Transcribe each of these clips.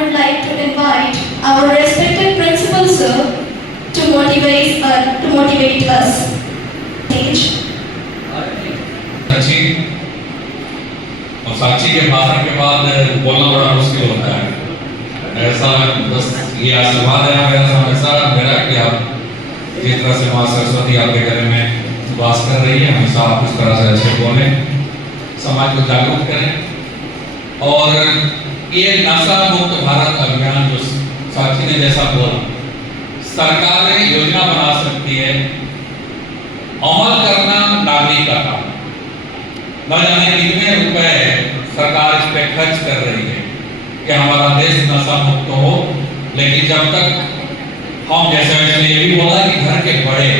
would like to invite our respected principal sir to motivate us. Page. साक्षी और साक्षी के भाषण के बाद बोलना बड़ा मुश्किल होता है। ऐसा बस ये आशीर्वाद है मेरा हमेशा मेरा कि आप जिस तरह से माँ सरस्वती आपके घर में वास कर रही है, हमेशा आप उस तरह से अच्छे बोले, समाज को जागरूक करें। और ये नशा मुक्त भारत अभियान जो साक्षी ने जैसा बोला, सरकार योजना बना सकती है, अमल करना नागरिक का काम। न जाने कितने रुपए सरकार इस पे खर्च कर रही है कि हमारा देश नशा मुक्त हो, लेकिन जब तक हम जैसे ये भी बोला कि घर के बड़े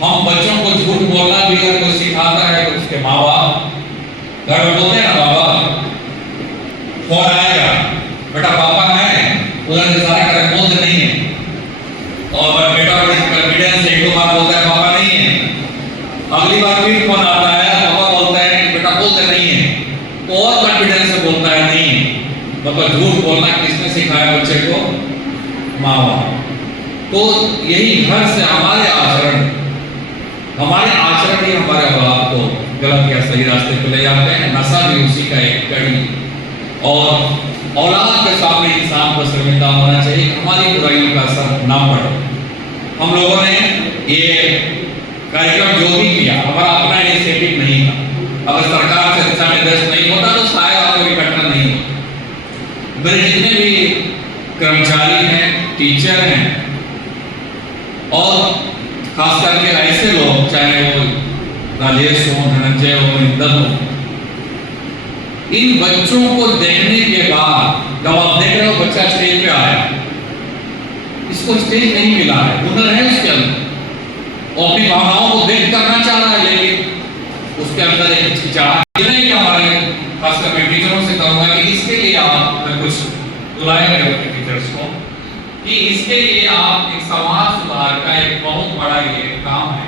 हम बच्चों को झूठ बोलना भी अगर कोई सिखाता है तो उसके माँ बाप घर में बोलते हैं ना, बाबा फोन आएगा, बेटा पापा है उधर से सारा कर बोलते नहीं है, और बेटा कॉन्फिडेंस एक दो बार बोलता है पापा नहीं है, अगली बार फिर फोन आता है पापा बोलता है बेटा बोलते नहीं है, तो और कॉन्फिडेंस से बोलता है नहीं है। मतलब झूठ बोलना किसने सिखाया बच्चे को? माँ बाप। तो यही घर से हमारे आचरण ही हमारे बाप को गलत या सही रास्ते पे ले जाते हैं। नशा भी उसी का एक कड़ी। और औलाद के सामने इंसान को शर्मिंदा होना चाहिए, हमारी बुराइयों का असर ना पड़े। हम लोगों ने ये कार्यक्रम जो भी किया हमारा अपना इनिशिएटिव नहीं था। अगर सरकार से दिशा निर्देश नहीं होता तो शायद आपको घटना नहीं होती। मेरे जितने भी कर्मचारी हैं, टीचर हैं, और खास करके ऐसे लोग, चाहे वो राजेश हो, धनंजय हो, इंदल हो, इन बच्चों को देखने के बाद जब आप देख रहे हो बच्चा स्टेज पे आया, इसको स्टेज नहीं मिला है, हुनर है उसके अंदर, और अपनी भावनाओं को व्यक्त करना चाह रहा है, लेकिन उसके अंदर एक हिचकिचाहट नहीं कि हमारे खासकर मैं टीचरों से कहूँगा कि इसके लिए आप कुछ बुलाएंगे अपने टीचर्स को कि इसके लिए आप एक समाज सुधार का एक बहुत बड़ा ये काम है।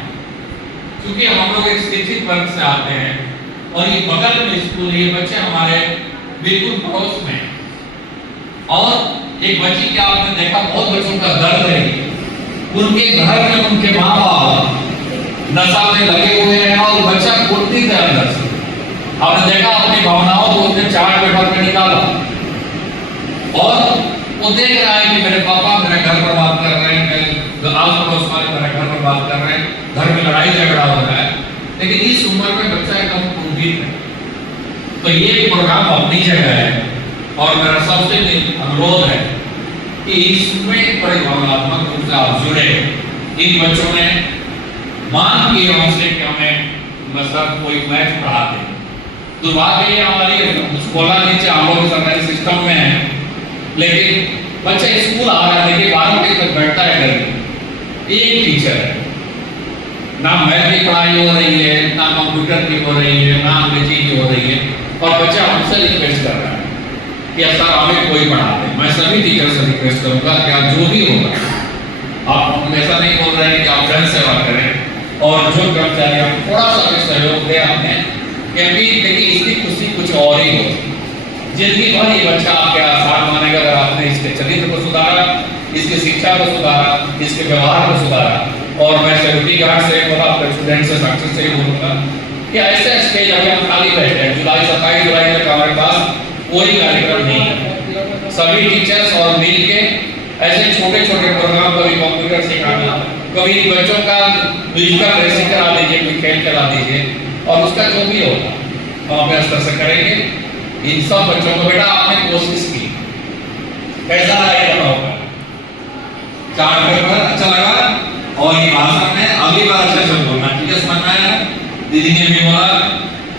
क्योंकि हम लोग एक शिक्षित वर्ग से आते हैं और ये बगल में स्कूल, ये बच्चे हमारे बिल्कुल पड़ोस में, और एक बच्ची की आपने देखा, बहुत बच्चों का दर्द है, उनके घर में उनके माँ बाप नशा में लगे हुए हैं और बच्चा कुर्ती थे अंदर से। आपने देखा अपनी भावनाओं को उसने चार्ट पेपर पे निकाला और वो देख रहा है कि मेरे पापा मेरे घर पर बात कर रहे हैं, आस पड़ोस वाले मेरे घर पर बात कर रहे हैं, घर में लड़ाई झगड़ा हो रहा है, लेकिन इस उम्र में बच्चा एकदम कुंठित है। तो ये प्रोग्राम अपनी जगह है और मेरा सबसे अनुरोध है कि इसमें बड़े भावनात्मक रूप से आप जुड़े। इन बच्चों ने मांग की हमसे कि हमें सर कोई मैथ पढ़ाते हैं। दुर्भाग्य ये हमारी कुछ बोला नहीं चाहिए, हम लोग सरकारी सिस्टम में है, लेकिन बच्चा स्कूल आ रहा है, देखिए 12 बजे तक बैठता है घर में, एक टीचर है, ना मैथ की पढ़ाई हो रही है, ना कंप्यूटर की हो रही है, ना अंग्रेजी की हो रही है, और बच्चा हमसे रिक्वेस्ट कर रहा है कि सर हमें कोई पढ़ा दे। मैं सभी टीचर से रिक्वेस्ट करूंगा कि आप जो भी होगा, आप ऐसा नहीं बोल रहे हैं कि आप जन सेवा करें, और जो कर्मचारी आप थोड़ा सा भी सहयोग दें आपने, क्योंकि देखिए इसकी खुशी कुछ और ही हो। जिंदगी भर ये बच्चा आपके आसार मानेगा अगर आपने इसके चरित्र को सुधारा, इसकी शिक्षा को सुधारा, इसके व्यवहार को सुधारा। और मैं सिक्योरिटी गार्ड से बोला, प्रेसिडेंट से, सक्सेस से ही बोलूँगा कि ऐसे स्टेज अभी हम खाली बैठे हैं। 27 जुलाई तक हमारे पास कोई कार्यक्रम नहीं है। सभी टीचर्स और मिल के ऐसे छोटे छोटे प्रोग्राम, कभी कंप्यूटर सिखाना, कभी बच्चों का म्यूजिकल रेसिंग करा दीजिए, कोई खेल करा दीजिए, और उसका जो भी होगा हम अपने स्तर से करेंगे। इन सब बच्चों को बेटा आपने कोशिश की, कैसा लगा होगा? चार्ट पेपर अच्छा लगा, और ये भाषण में अगली बार अच्छे से बोलना, ठीक है? समझ में आया? दीदी ने भी बोला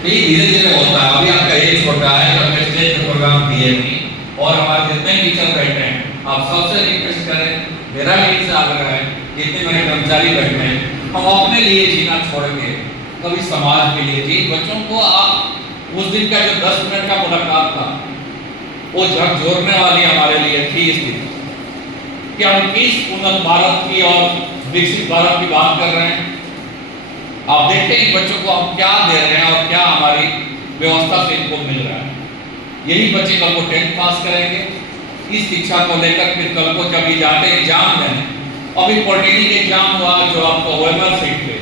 कि धीरे धीरे होता है, अभी आपका एज छोटा है, तो स्टेज पे प्रोग्राम दिए नहीं, और हमारे जितने टीचर बैठे हैं आप सबसे रिक्वेस्ट करें, मेरा भी इनसे आग्रह है, जितने मेरे कर्मचारी बैठे हैं, हम अपने लिए जीना छोड़ेंगे, कभी समाज के लिए जी। बच्चों को आप उस दिन का जो 10 मिनट का मुलाकात था, वो झकझोरने वाली हमारे लिए थी स्थिति कि हम किस उन्नत भारत की और विकसित भारत की बात कर रहे हैं। आप देखते हैं बच्चों को हम क्या दे रहे हैं और क्या हमारी व्यवस्था से इनको मिल रहा है। यही बच्चे कल को 10th पास करेंगे। इस शिक्षा को लेकर फिर कल को जब ये जाते हैं एग्जाम देने, अभी पॉलिटेक्निक एग्जाम हुआ जो आपको OMR सीट पे,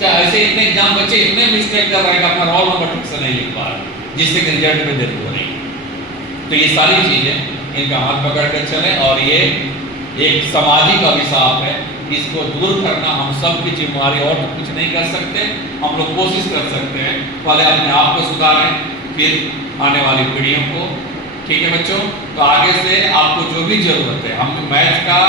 चाहे ऐसे इतने एग्जाम बच्चे इतने मिस्टेक कर रहे हैं कि अपना रोल नंबर ठीक से नहीं लिख पा रहे, जिससे कि रिजल्ट में देर हो रही। तो ये सारी चीजें इनका हाथ पकड़ कर चले, और ये एक सामाजिक अभिशाप है, इसको दूर करना हम सब की जिम्मेदारी, और तो कुछ नहीं कर सकते। हम लोग कोशिश कर सकते हैं, पहले अपने आप को सुधारें, फिर आने वाली पीढ़ियों को। ठीक है बच्चों, तो आगे से आपको जो भी जरूरत है, हम मैथ का